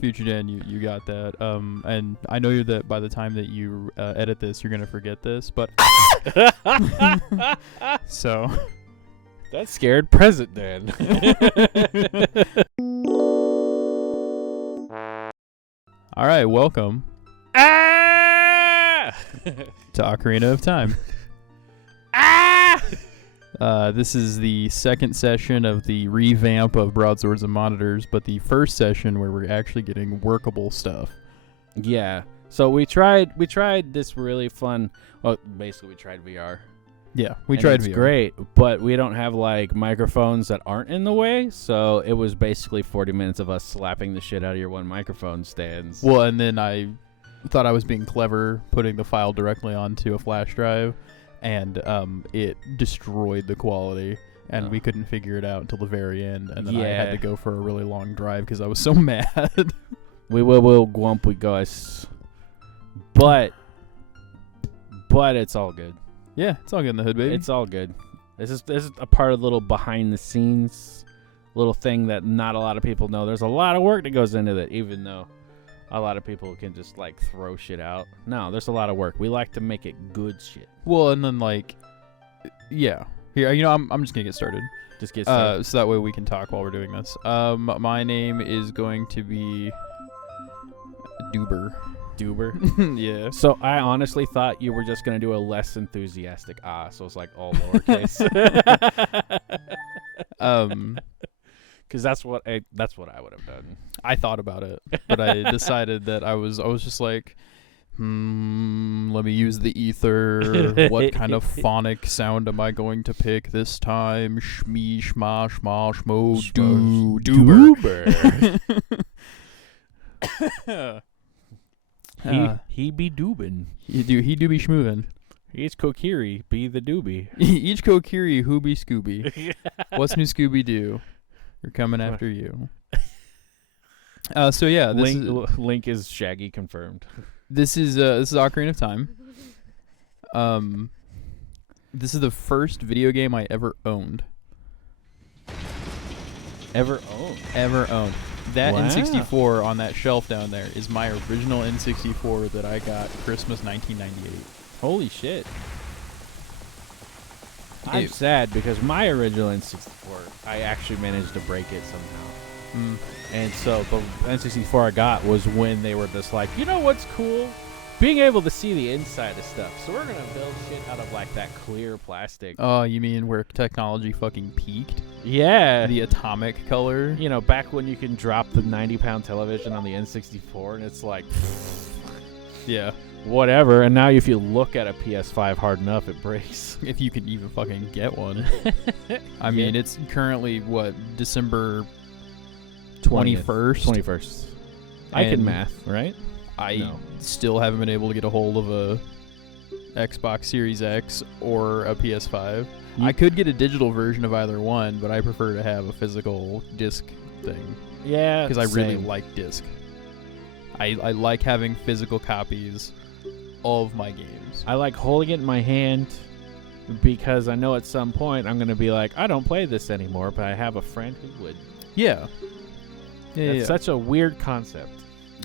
Future Dan, you got that. And I know that by the time that you edit this, you're gonna forget this, but so that scared present Dan. All right, welcome Ah! to Ocarina of Time. Ah! This is the second session of the revamp of Broadswords and Monitors, but the first session where we're actually getting workable stuff. Yeah. So we tried this really fun. Well, basically we tried VR. Yeah, we tried it's VR. Great, but we don't have like microphones that aren't in the way, so it was basically 40 minutes of us slapping the shit out of your one microphone stands. Well, and then I thought I was being clever, putting the file directly onto a flash drive, and it destroyed the quality, and we couldn't figure it out until the very end, and then I had to go for a really long drive because I was so mad. We will gwump we guys, but it's all good. Yeah, it's all good in the hood, baby. It's all good. This is a part of the little behind the scenes little thing that not a lot of people know. There's a lot of work that goes into that, even though a lot of people can just like throw shit out. No, there's a lot of work. We like to make it good shit. Well, and then like, yeah. Here, I'm just gonna get started. Just get started. So that way we can talk while we're doing this. My name is going to be Doober. Yeah. So I honestly thought you were just gonna do a less enthusiastic so it's like all lowercase. Because that's what I would have done. I thought about it, but I decided that I was just like, let me use the ether. What kind of phonic sound am I going to pick this time? Shmee, shma, shma, shmo, doober. He be doobin'. He do be schmoovin'. Each kokiri be the doobie. Each kokiri who be Scooby. What's new Scooby Doo? You're coming after you. So yeah, Link is Shaggy confirmed. This is Ocarina of Time. This is the first video game I ever owned. Ever owned. That Wow. N64 on that shelf down there is my original N64 that I got Christmas 1998. Holy shit. I'm sad because my original N64, I actually managed to break it somehow. And so the N64 I got was when they were just like, you know what's cool? Being able to see the inside of stuff. So we're going to build shit out of like that clear plastic. Oh, you mean where technology fucking peaked? Yeah. The atomic color? You know, back when you can drop the 90-pound television on the N64 and it's like, yeah. Whatever. And now if you look at a PS5 hard enough, it breaks. If you can even fucking get one. I mean, it's currently, December 21st? 21st. I can math, right? I still haven't been able to get a hold of a Xbox Series X or a PS5. I could get a digital version of either one, but I prefer to have a physical disc thing. Yeah, because I really like disc. I like having physical copies of my games. I like holding it in my hand because I know at some point I'm going to be like, I don't play this anymore, but I have a friend who would. Yeah. It's such a weird concept.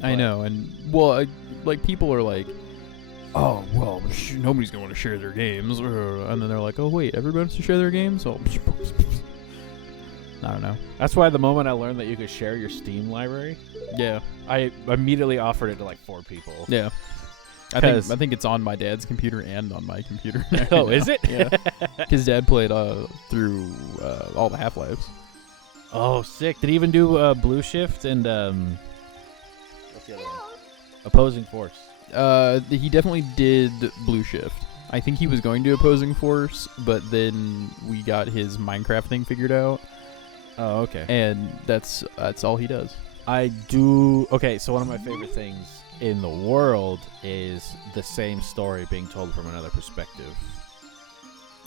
I know, and people are like, oh, well, nobody's going to share their games, and then they're like, oh, wait, everybody wants to share their games? Oh, I don't know. That's why the moment I learned that you could share your Steam library, I immediately offered it to like 4 people. Yeah. I think it's on my dad's computer and on my computer. Oh, is it? Yeah. Because Dad played through all the Half-Lives. Oh, sick. Did he even do Blue Shift and what's the other one? Opposing Force. He definitely did Blue Shift. I think he was going to Opposing Force, but then we got his Minecraft thing figured out. Oh, okay. And that's all he does. Okay, so one of my favorite things in the world is the same story being told from another perspective.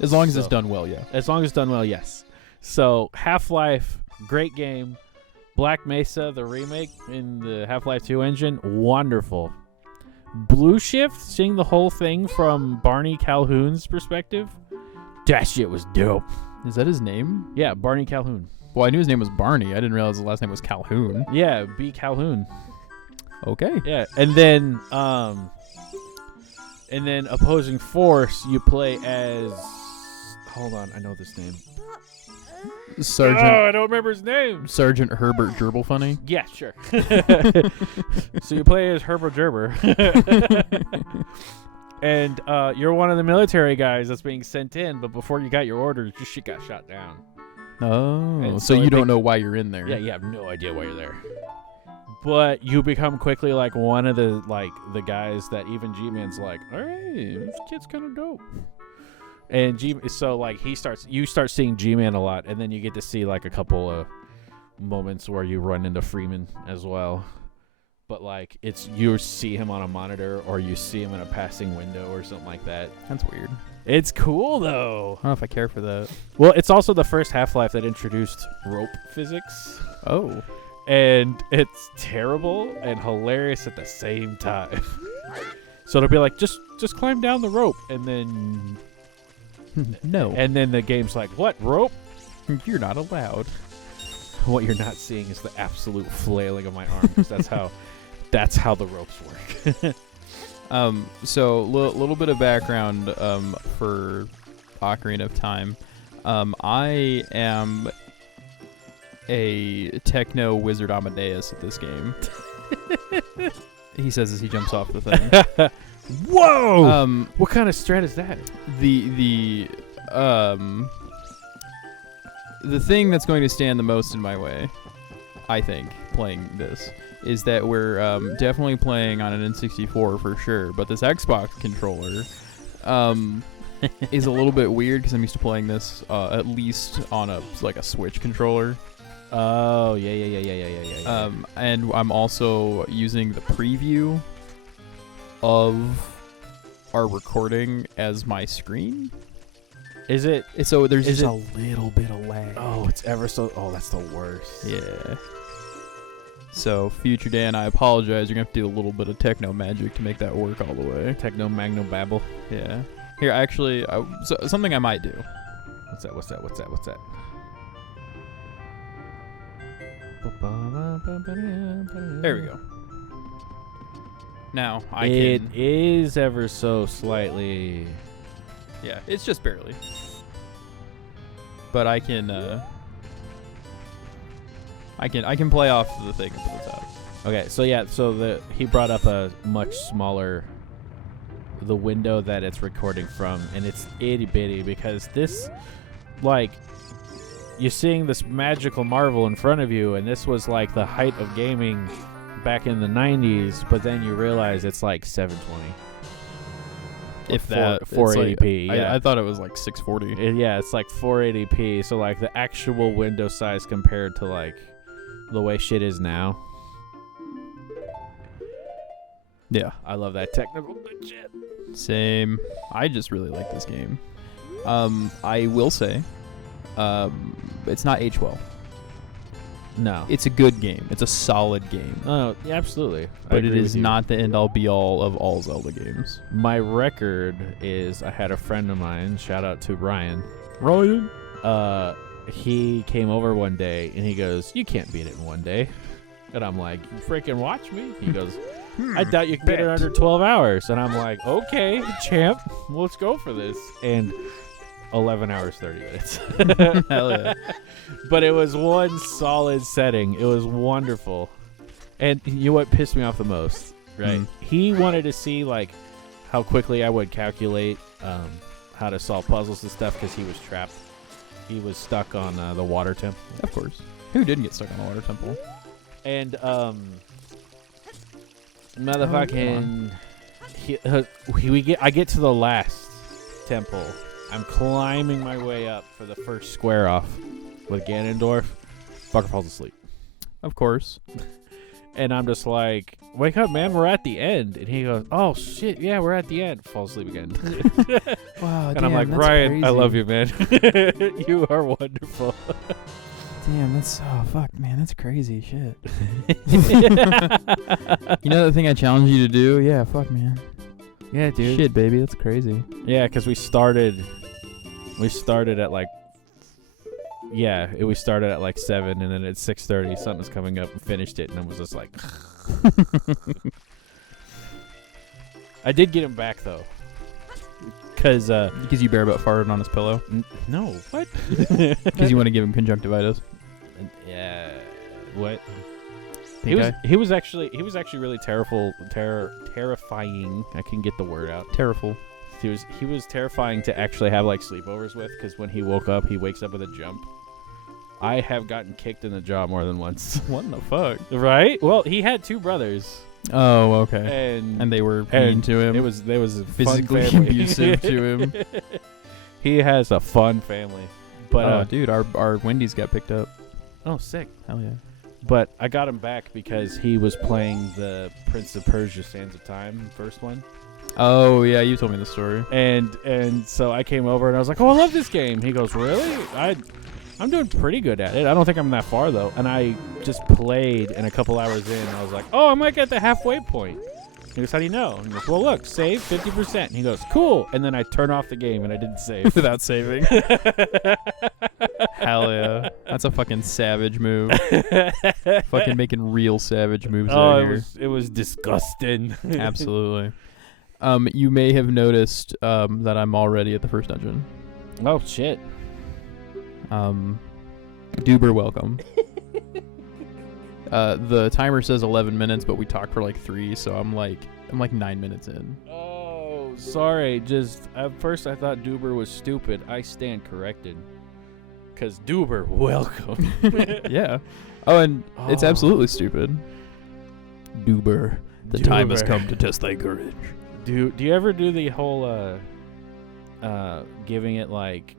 As long as it's done well, yeah. As long as it's done well, yes. So, Half-Life, great game. Black Mesa, the remake in the Half-Life 2 engine, wonderful. Blue Shift, seeing the whole thing from Barney Calhoun's perspective, that shit was dope. Is that his name? Yeah, Barney Calhoun. Well, I knew his name was Barney. I didn't realize his last name was Calhoun. Yeah, B. Calhoun. Okay. Yeah, and then opposing force, you play as. Hold on, I know this name. Sergeant. Oh, I don't remember his name. Sergeant Herbert Gerbilfunny. Yeah, sure. So you play as Herbert Gerber. And you're one of the military guys that's being sent in, but before you got your orders, your shit got shot down. Oh, And so you don't know why you're in there. Yeah, you have no idea why you're there. But you become quickly like one of the guys that even G-Man's like, all right, this kid's kind of dope. And so like you start seeing G-Man a lot, and then you get to see like a couple of moments where you run into Freeman as well. But like you see him on a monitor, or you see him in a passing window or something like that. That's weird. It's cool though. I don't know if I care for that. Well, it's also the first Half-Life that introduced rope physics. Oh. And it's terrible and hilarious at the same time. So it'll be like, just climb down the rope, and then No. And then the game's like, what, rope? You're not allowed. What you're not seeing is the absolute flailing of my arm, because that's how the ropes work. So little bit of background for Ocarina of Time. I am a techno wizard Amadeus at this game. He says as he jumps off the thing. Whoa! What kind of strat is that? The thing that's going to stand the most in my way, I think, playing this, is that we're definitely playing on an N64 for sure, but this Xbox controller is a little bit weird because I'm used to playing this at least on a Switch controller. Oh, yeah. And I'm also using the preview of our recording as my screen. Is it? So there's just a little bit of lag. Oh, it's ever so... Oh, that's the worst. Yeah. So, future Dan, I apologize. You're going to have to do a little bit of techno magic to make that work all the way. Techno magno babble. Yeah. Here, actually, something I might do. What's that? There we go. Now, It is ever so slightly... Yeah, it's just barely. But I can play off the thing up at the top. Okay, so yeah, he brought up a much smaller the window that it's recording from, and it's itty bitty because this, like, you're seeing this magical marvel in front of you, and this was like the height of gaming back in the 90s, but then you realize it's like 720. If that 480p. Like, yeah. I thought it was like 640. Yeah, it's like 480p. So like the actual window size compared to like the way shit is now. Yeah, I love that technical good shit. Same. I just really like this game. I will say, it's not age well. No, It's a good game. It's a solid game. oh yeah, absolutely. But it is not the end-all be-all of all Zelda games. My record is I had a friend of mine. Shout out to Ryan. He came over one day and he goes, "You can't beat it in one day." And I'm like, "You freaking watch me." He goes, "I doubt you can get it under 12 hours." And I'm like, "Okay, champ, let's go for this." And 11 hours, 30 minutes. Hell yeah. But it was one solid setting. It was wonderful. And you know what pissed me off the most, right? He wanted to see like how quickly I would calculate how to solve puzzles and stuff because he was trapped. He was stuck on the water temple. Of course. Who didn't get stuck on the water temple? And motherfucking I get to the last temple. I'm climbing my way up for the first square off with Ganondorf. Fucker falls asleep. Of course. And I'm just like, "Wake up, man, we're at the end." And he goes, "Oh shit, yeah, we're at the end." Falls asleep again. Wow, and damn, I'm like, that's "Ryan, crazy. I love you, man. You are wonderful." Damn, fuck, man, that's crazy shit. You know the thing I challenged you to do? Yeah, fuck, man. Yeah, dude. Shit, baby, that's crazy. Yeah, because we started at like, we started at like 7, and then at 6:30 something was coming up and finished it, and I was just like, I did get him back though, because you bare butt farted on his pillow. No, what? Because you want to give him conjunctivitis. Yeah, what? Pink He was actually really terrifying. I can get the word out. Terrible. He was terrifying to actually have like sleepovers with, because when he wakes up with a jump. I have gotten kicked in the jaw more than once. What in the fuck? Right? Well, he had 2 brothers. Oh, okay. And they were mean to him. It was a physically fun family. abusive to him. He has a fun family. But dude, our Wendys got picked up. Oh, sick. Hell yeah. But I got him back because he was playing the Prince of Persia Sands of Time, first one. Oh, yeah, you told me the story. And so I came over and I was like, "Oh, I love this game." He goes, "Really?" I'm doing pretty good at it. I don't think I'm that far, though. And I just played, and a couple hours in, I was like, "Oh, I might get the halfway point." He goes, "How do you know?" And he goes, "Well, look, save 50%. And he goes, "Cool." And then I turn off the game, and I didn't save. Without saving. Hell yeah. That's a fucking savage move. Fucking making real savage moves out here. It was disgusting. Absolutely. You may have noticed that I'm already at the first dungeon. Oh, shit. Doober, welcome. The timer says 11 minutes, but we talked for like 3, so I'm like 9 minutes in. Oh, sorry. Just at first I thought Doober was stupid. I stand corrected. 'Cause Doober, welcome. Yeah. Oh, and it's absolutely stupid. Doober, the time has come to test thy courage. Do you ever do the whole giving it like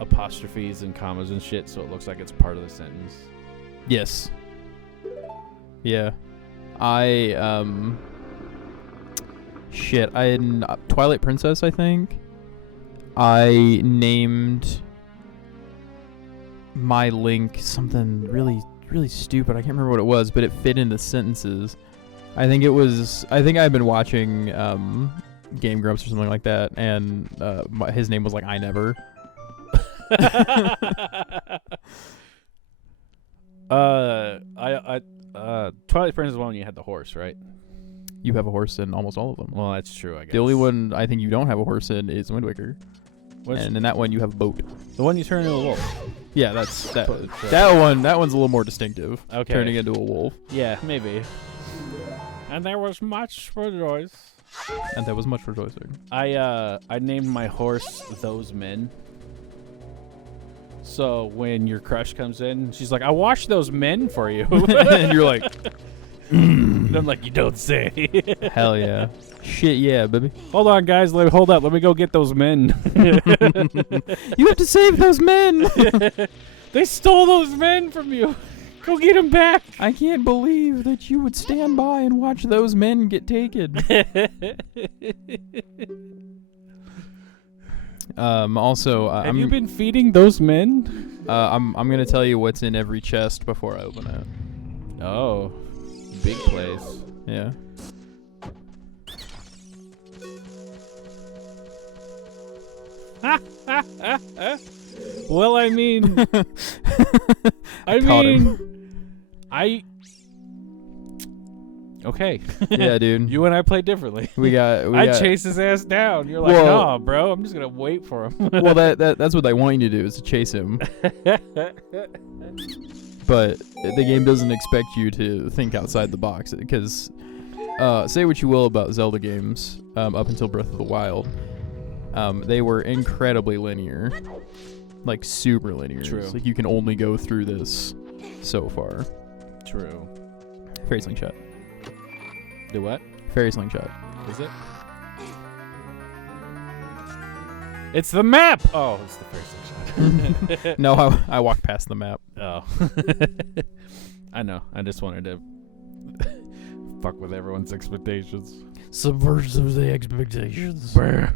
apostrophes and commas and shit so it looks like it's part of the sentence? Yes. Yeah. Shit, in Twilight Princess, I think, I named my Link something really, really stupid. I can't remember what it was, but it fit into sentences. I think I'd been watching Game Grumps or something like that, and his name was like I Never. Twilight Princess is one when you had the horse, right? You have a horse in almost all of them. Well, that's true, I guess. The only one I think you don't have a horse in is Wind Waker. And in that one you have a boat. The one you turn into a wolf. Yeah, that's that. That one's a little more distinctive. Okay. Turning into a wolf. Yeah, maybe. And there was much rejoice. And there was much rejoicing. I named my horse Those Men. So when your crush comes in, she's like, "I washed those men for you." And you're like, And I'm like, "You don't say." Hell yeah. Shit yeah, baby. Hold on, guys. Hold up. Let me go get those men. You have to save those men. They stole those men from you. Go get them back. I can't believe that you would stand by and watch those men get taken. Also, have you been feeding those men? I'm gonna tell you what's in every chest before I open it. Oh, big place. Yeah. Well, I mean, okay. Yeah, dude. You and I play differently. I chase his ass down. You're like, "Nah, bro. I'm just gonna wait for him." Well, that's what they want you to do, is to chase him. But the game doesn't expect you to think outside the box, because say what you will about Zelda games up until Breath of the Wild, they were incredibly linear, like super linear. True. It's like you can only go through this so far. True. Fairy Slingshot. Do what? Fairy Slingshot. Is it? It's the map! Oh, it's the Fairy Slingshot. No, I walked past the map. Oh. I know. I just wanted to fuck with everyone's expectations. Subversive the expectations. Brr.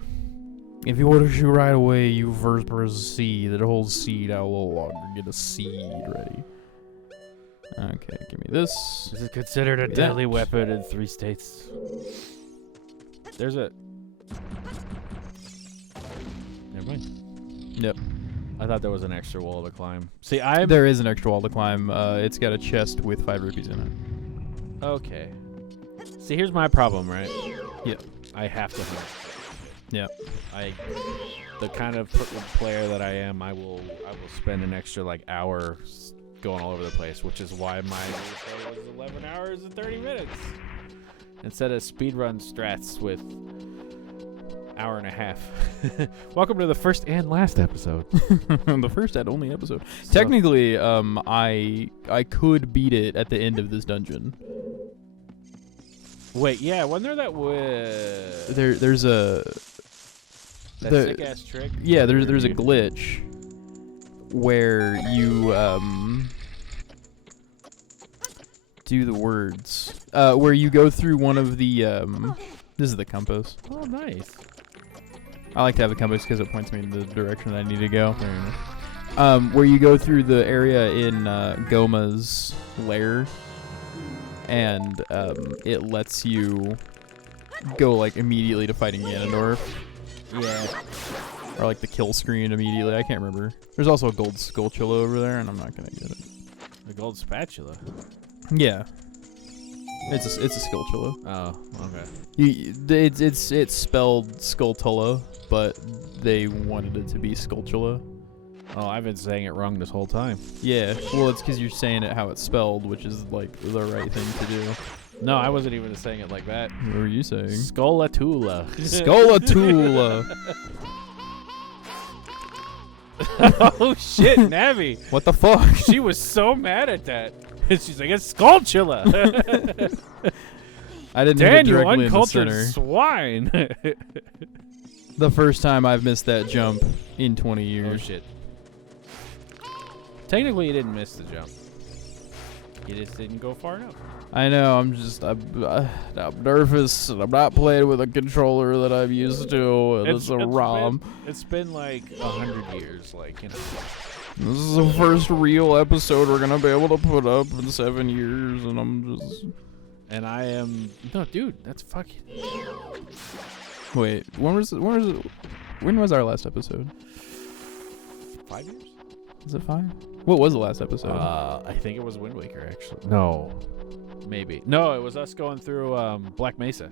If you want to shoot right away, you first press C. That holds seed out a little longer. Get a seed ready. Okay, give me this. This is considered a deadly weapon in 3 states. There's a... Never mind. Yep. I thought there was an extra wall to climb. See, there is an extra wall to climb. It's got a chest with 5 rupees in Okay. See, here's my problem, right? Yeah. I have to hunt. Yeah. The kind of player that I am, I will spend an extra like hour going all over the place, which is why my gameplay was 11 hours and 30 minutes instead of speedrun strats with hour and a half. Welcome to the first and last episode. The first and only episode. So, technically, I could beat it at the end of this dungeon. Wait, yeah, wasn't there that there's a sick ass trick? Yeah, there's a glitch where you do the words where you go through one of the this is the compass. Oh, nice. I like to have a compass because it points me in the direction I need to go. Where you go through the area in Goma's lair, and it lets you go like immediately to fighting Ganondorf. Yeah. Or like the kill screen immediately. I can't remember. There's also a gold skulltula over there, and I'm not gonna get it. The gold spatula. Yeah. It's a skulltula. Oh, okay. It's spelled skulltula, but they wanted it to be skulltula. Oh, I've been saying it wrong this whole time. Yeah, well, it's because you're saying it how it's spelled, which is like the right thing to do. No, I wasn't even saying it like that. What were you saying? Skollatula. Skollatula. Oh shit, Navi. What the fuck? She was so mad at that. She's like, it's Skulltula. I didn't hit it you directly in the uncultured center. swine. The first time I've missed that jump in 20 years. Oh shit. Technically, you didn't miss the jump. You just didn't go far enough. I know. I'm nervous, and I'm not playing with a controller that I'm used to. And it's a ROM. It's been like 100 years, like, you know. This is the first real episode we're gonna be able to put up in 7 years, and I'm just. And I am. No, dude, that's fucking. Wait, when was our last episode? 5 years? Is it 5? What was the last episode? I think it was Wind Waker, actually. No. Maybe. No, it was us going through Black Mesa.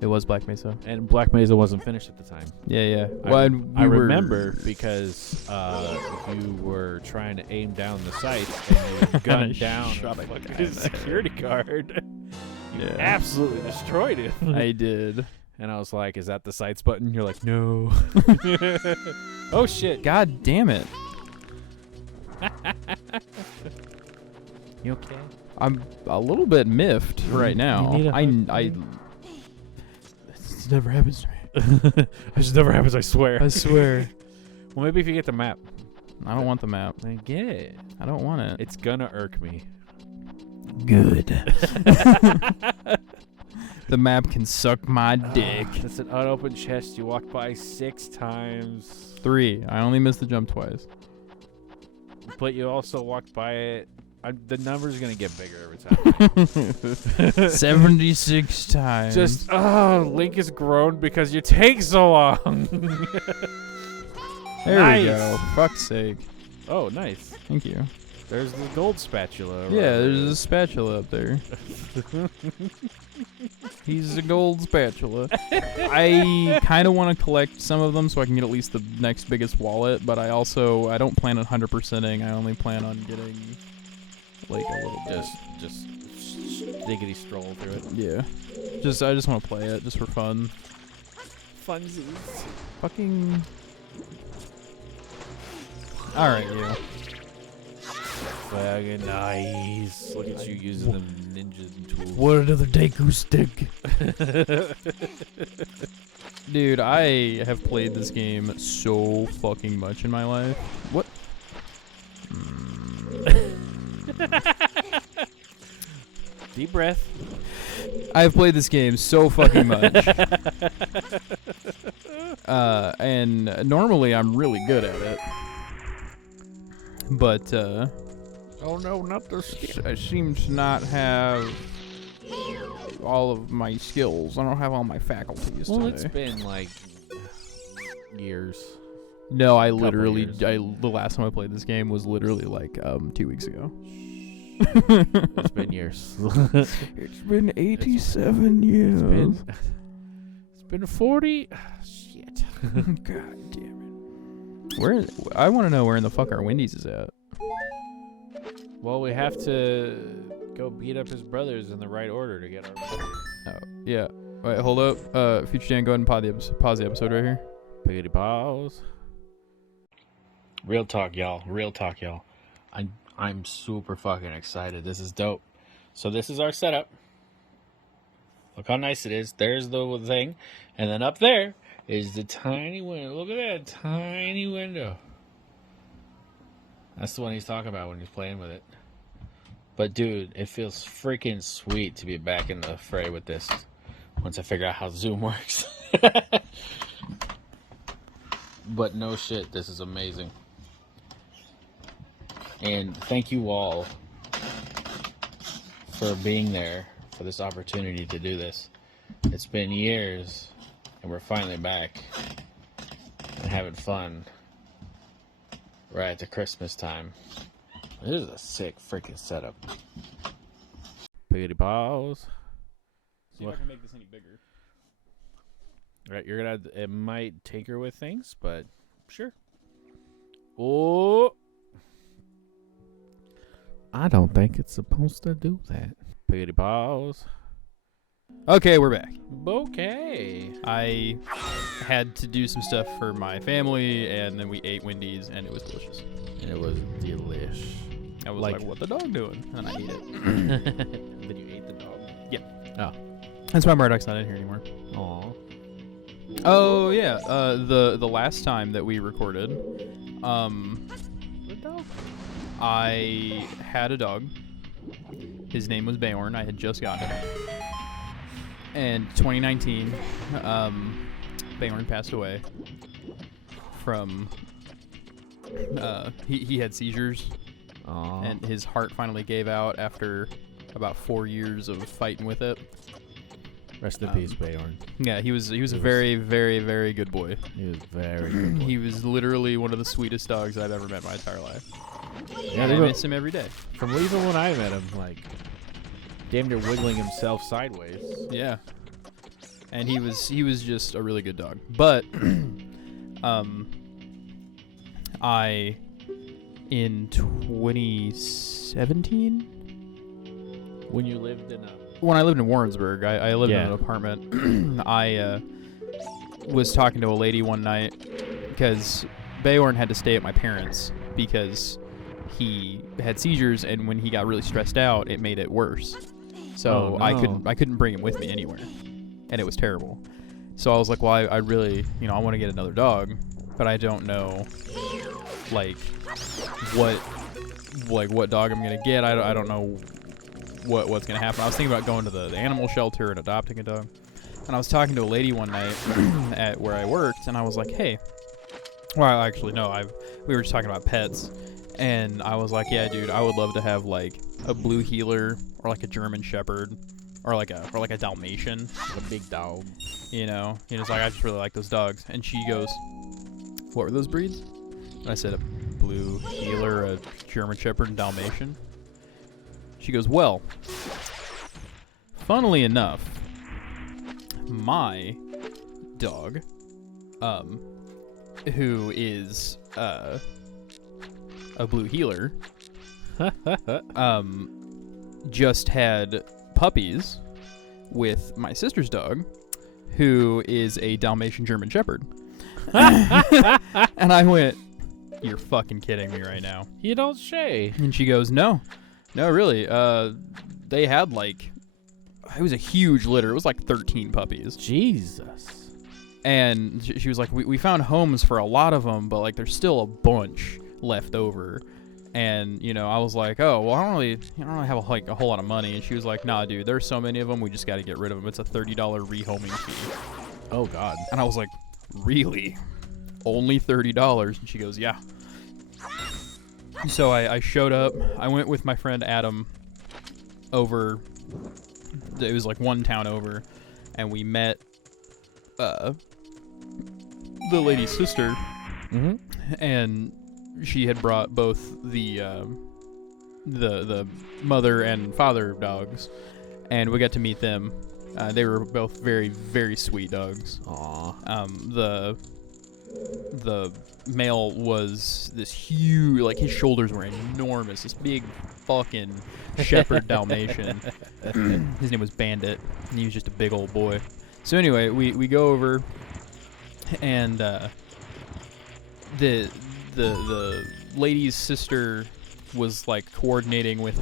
It was Black Mesa. And Black Mesa wasn't finished at the time. Yeah. I remember because you were trying to aim down the sights and you gunned down a security guard. You absolutely destroyed it. I did. And I was like, is that the sights button? You're like, no. Oh, shit. God damn it. You okay? I'm a little bit miffed right now. This never happens to me. This never happens, I swear. I swear. Well, maybe if you get the map. I don't want the map. Then get it. I don't want it. It's gonna irk me. Good. The map can suck my dick. It's an unopened chest you walked by 6 times. 3. I only missed the jump twice. But you also walked by it. The number's going to get bigger every time. 76 times. Just, Link has grown because you take so long. There we go. Fuck's sake. Oh, nice. Thank you. There's the gold spatula. Yeah, there's a spatula up there. He's a gold spatula. I kind of want to collect some of them so I can get at least the next biggest wallet, but I don't plan on 100%ing. I only plan on getting like a little bit. Just diggity stroll through it. Yeah. I just want to play it just for fun. Funsies. Fucking. All right, you. Fucking nice. Look at you using them ninja tools. What another Deku stick. Dude, I have played this game so fucking much in my life. What? Deep breath. I've played this game so fucking much. And normally I'm really good at it. But, oh no, not the I seem to not have all of my skills. I don't have all my faculties today. It's been like years. No, I literally, the last time I played this game was literally like 2 weeks ago. It's been years. It's been 87 years. It's been 40. Shit. God damn it. I want to know where in the fuck our Wendys is at. Well, we have to go beat up his brothers in the right order to get our brothers. Oh, yeah. Wait, hold up. Future Dan, go ahead and pause the episode right here. Piggity pause. Real talk, y'all. Real talk, y'all. I'm super fucking excited. This is dope. So this is our setup. Look how nice it is. There's the thing. And then up there is the tiny window. Look at that tiny window. That's the one he's talking about when he's playing with it. But dude, it feels freaking sweet to be back in the fray with this. Once I figure out how Zoom works. But no shit, this is amazing. And thank you all for being there for this opportunity to do this. It's been years, and we're finally back and having fun right at the Christmas time. This is a sick freaking setup. Piggity pause. See if I can make this any bigger. Right, you're gonna. It might tinker with things, but sure. Oh, I don't think it's supposed to do that. Piggity pause. Okay, we're back. Okay. I had to do some stuff for my family, and then we ate Wendy's, and it was delicious. And it was delish. I was like, what the dog doing? And I ate it. Then you ate the dog. Yeah. Oh. That's why Murdoch's not in here anymore. Aw. Oh, yeah. The last time that we recorded, The dog. I had a dog. His name was Bayorn. I had just got him. And 2019, Bayorn passed away from, he had seizures. Aww. And his heart finally gave out after about 4 years of fighting with it. Rest in peace, Bayorn. Yeah, he was a very, very, very good boy. He was very good. He was literally one of the sweetest dogs I've ever met in my entire life. Yeah, And I miss him every day. From even when I met him, like, damn near wiggling himself sideways. Yeah. And he was just a really good dog. But I in 2017 When you lived in a... when I lived in Warrensburg, I lived in Yeah. an apartment. I was talking to a lady one night because Bayorn had to stay at my parents because he had seizures, and when he got really stressed out, it made it worse. So Oh, no. I couldn't bring him with me anywhere, and it was terrible. So I was like, well, I really, I want to get another dog, but I don't know, what dog I'm gonna get. I don't know what's gonna happen. I was thinking about going to the animal shelter and adopting a dog. And I was talking to a lady one night at where I worked, and I was like, hey, well, actually, no, we were just talking about pets, and I was like, yeah, dude, I would love to have like a blue heeler or like a German Shepherd or like a Dalmatian, A big dog. It's like, I just really like those dogs. And she goes, what were those breeds? And I said, a blue heeler, a German Shepherd, and Dalmatian. She goes, well, funnily enough, my dog, who is a blue heeler, just had puppies with my sister's dog, who is a Dalmatian German Shepherd. And I went, you're fucking kidding me right now. You don't say. And she goes, no, really. They had it was a huge litter. It was like 13 puppies. Jesus. And she was like, we found homes for a lot of them, but there's still a bunch left over. And I was like, oh well, I don't really have a whole lot of money. And she was like, nah, dude, there's so many of them, we just got to get rid of them. It's a $30 rehoming fee. Oh God. And I was like, really? Only $30? And she goes, yeah. So I showed up. I went with my friend Adam over. It was like one town over, and we met the lady's sister, Mm-hmm. and she had brought both the the mother and father dogs, and we got to meet them. They were both very, very sweet dogs. Aww. The male was this huge, like his shoulders were enormous, this big fucking shepherd Dalmatian. His name was Bandit, and he was just a big old boy. So anyway, we go over, and the lady's sister was like coordinating with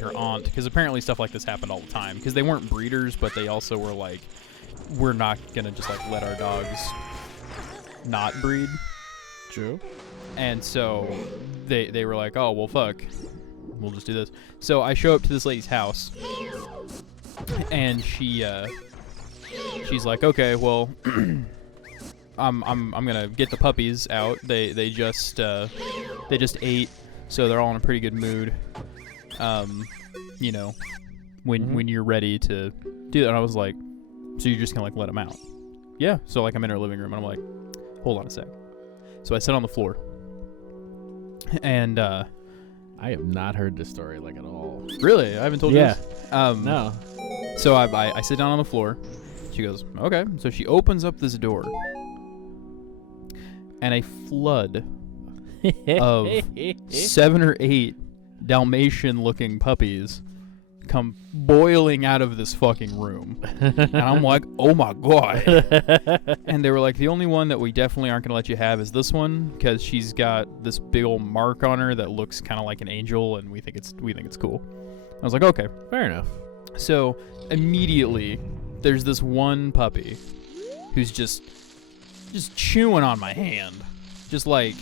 her aunt, because apparently stuff like this happened all the time, because they weren't breeders, but they also were like, we're not gonna just like let our dogs not breed. True. And so they were like, oh well, fuck, we'll just do this. So I show up to this lady's house, and she's like, okay, well, I'm gonna get the puppies out. They just ate, so they're all in a pretty good mood. You know, when you're ready to do that. And I was like, so you're just gonna like let them out? Yeah. So like I'm in her living room, and I'm like, hold on a sec. So I sit on the floor, and I have not heard this story like at all. Really, I haven't told you this? No. So I sit down on the floor. She goes, okay. So she opens up this door, and a flood of 7 or 8 Dalmatian-looking puppies come boiling out of this fucking room. And I'm like, oh my god. And they were like, the only one that we definitely aren't going to let you have is this one, because she's got this big old mark on her that looks kind of like an angel, and we think it's cool. I was like, okay, Fair enough. so immediately there's this one puppy who's just chewing on my hand, just like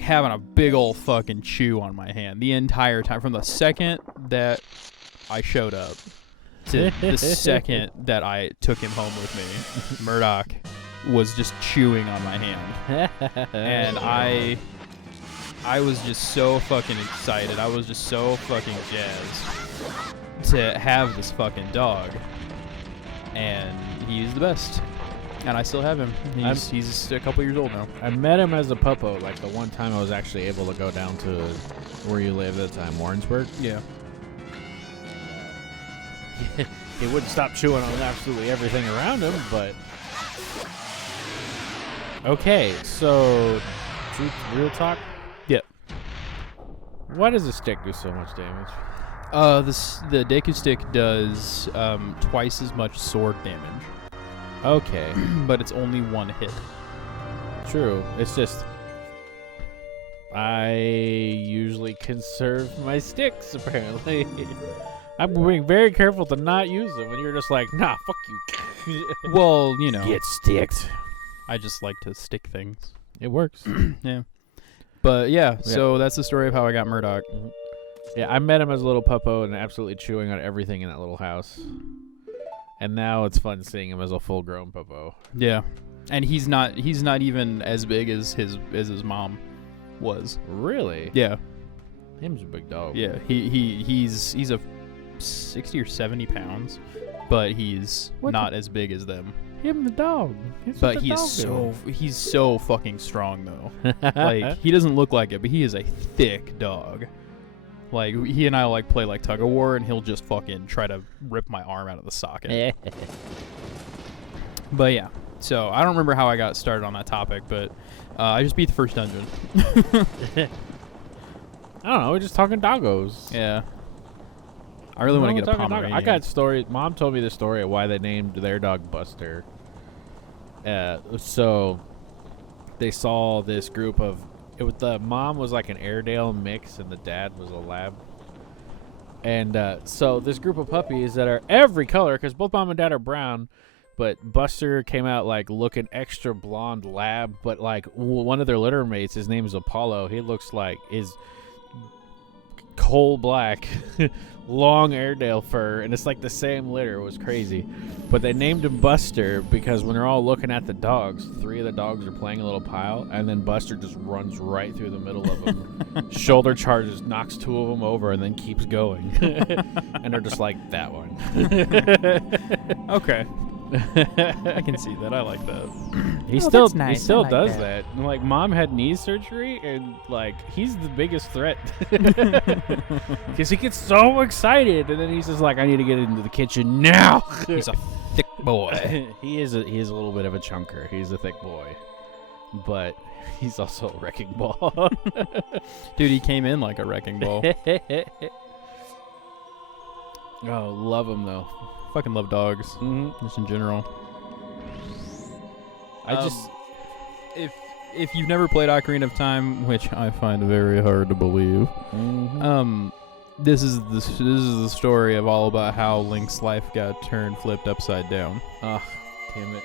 having a big old fucking chew on my hand the entire time, from the second that I showed up to the second that I took him home with me. Murdoch was just chewing on my hand, and I was just so fucking excited. I was just so fucking jazzed to have this fucking dog, and he's the best. And I still have him. He's a couple years old now. I met him as a puppo, like the one time I was actually able to go down to where you lived at the time, Warrensburg. Yeah. He wouldn't stop chewing on absolutely everything around him, but... Okay, so... Real talk? Yep. Why does a stick do so much damage? The Deku stick does twice as much sword damage. Okay. But it's only one hit. True. It's just... I usually conserve my sticks, apparently. I'm being very careful to not use them, and you're just like, nah, fuck you. Well, you know. Get sticked. I just like to stick things. It works. Yeah. But yeah, so that's the story of how I got Murdoch. Mm-hmm. Yeah, I met him as a little puppo and absolutely chewing on everything in that little house. And now it's fun seeing him as a full-grown puppo. Yeah. And he's not even as big as his was. Really? Yeah. Him's a big dog. Yeah. He's a 60 or 70 pounds, but he's not as big as them. Him the dog. But he's so fucking strong though. Like, he doesn't look like it, but he is a thick dog. Like, he and I like play like tug of war, and he'll just fucking try to rip my arm out of the socket. But yeah, so I don't remember how I got started on that topic, but I just beat the first dungeon. I don't know. We're just talking doggos. Yeah. I really want to get a Pomeranian. I got stories. Mom told me the story of why they named their dog Buster. So they saw this group of... the mom was like an Airedale mix, and the dad was a lab. And so this group of puppies that are every color, because both mom and dad are brown, but Buster came out like looking extra blonde lab, but like one of their litter mates, his name is Apollo. He looks like is coal black, long Airedale fur, and it's like the same litter. It was crazy. But they named him Buster because when they're all looking at the dogs, 3 of the dogs are playing a little pile, and then Buster just runs right through the middle of them, shoulder charges, knocks 2 of them over, and then keeps going. And they're just like, that one. Okay. I can see that. I like that. He still does that. Like, Mom had knee surgery, and like he's the biggest threat because he gets so excited, and then he's just like, "I need to get into the kitchen now." He's a thick boy. He is a little bit of a chunker. He's a thick boy, but he's also a wrecking ball. Dude, he came in like a wrecking ball. Oh, love him though. Fucking love dogs, just in general. If you've never played Ocarina of Time, which I find very hard to believe, this is the story of all about how Link's life got flipped upside down. Ah, damn it.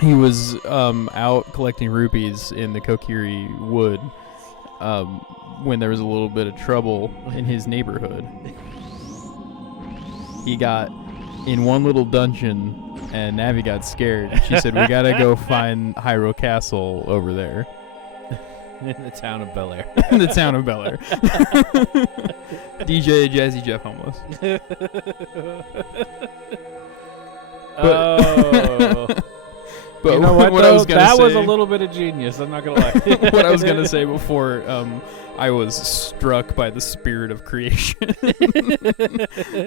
He was out collecting rupees in the Kokiri Wood when there was a little bit of trouble in his neighborhood. He got in one little dungeon, and Navi got scared. She said, "We gotta go find Hyrule Castle over there." In the town of Bel Air. In the town of Bel Air. DJ Jazzy Jeff Homeless. But you know what I was gonna that say, was a little bit of genius. I'm not gonna lie. What I was gonna say before I was struck by the spirit of creation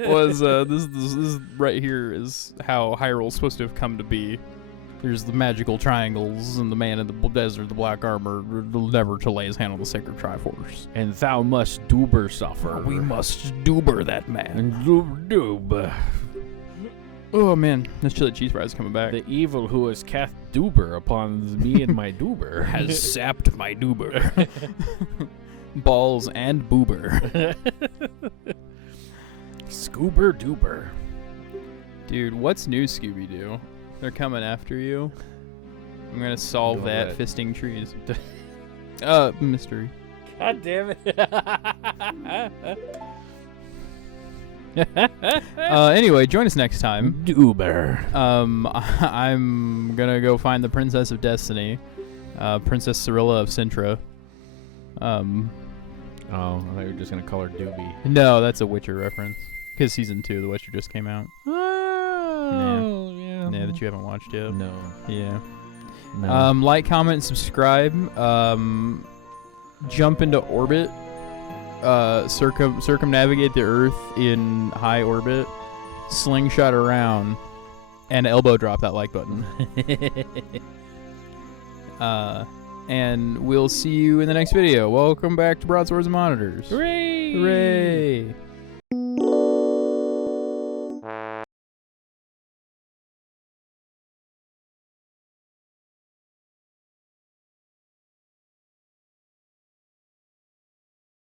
was this right here is how Hyrule's supposed to have come to be. There's the magical triangles and the man in the desert, the black armor, never to lay his hand on the sacred Triforce. And thou must Doober suffer. We must Doober that man. And Doober. Oh man, this chili cheese fries coming back. The evil who has cast Doober upon me and my Doober has sapped my Doober. Balls and boober. Scoober Doober. Dude, what's new, Scooby-Doo? They're coming after you. I'm gonna solve that fisting trees. Mystery. God damn it. Anyway, join us next time. Doober. I'm gonna go find the Princess of Destiny, Princess Cirilla of Sintra. Oh, I thought you were just gonna call her Doobie. No, that's a Witcher reference. Because season 2 of The Witcher just came out. Oh, yeah. Yeah, that you haven't watched yet. No. Yeah. No. Like, comment, and subscribe. Jump into orbit. Circumnavigate the Earth in high orbit. Slingshot around. And elbow drop that like button. And we'll see you in the next video. Welcome back to Broadswords and Monitors. Hooray! Hooray!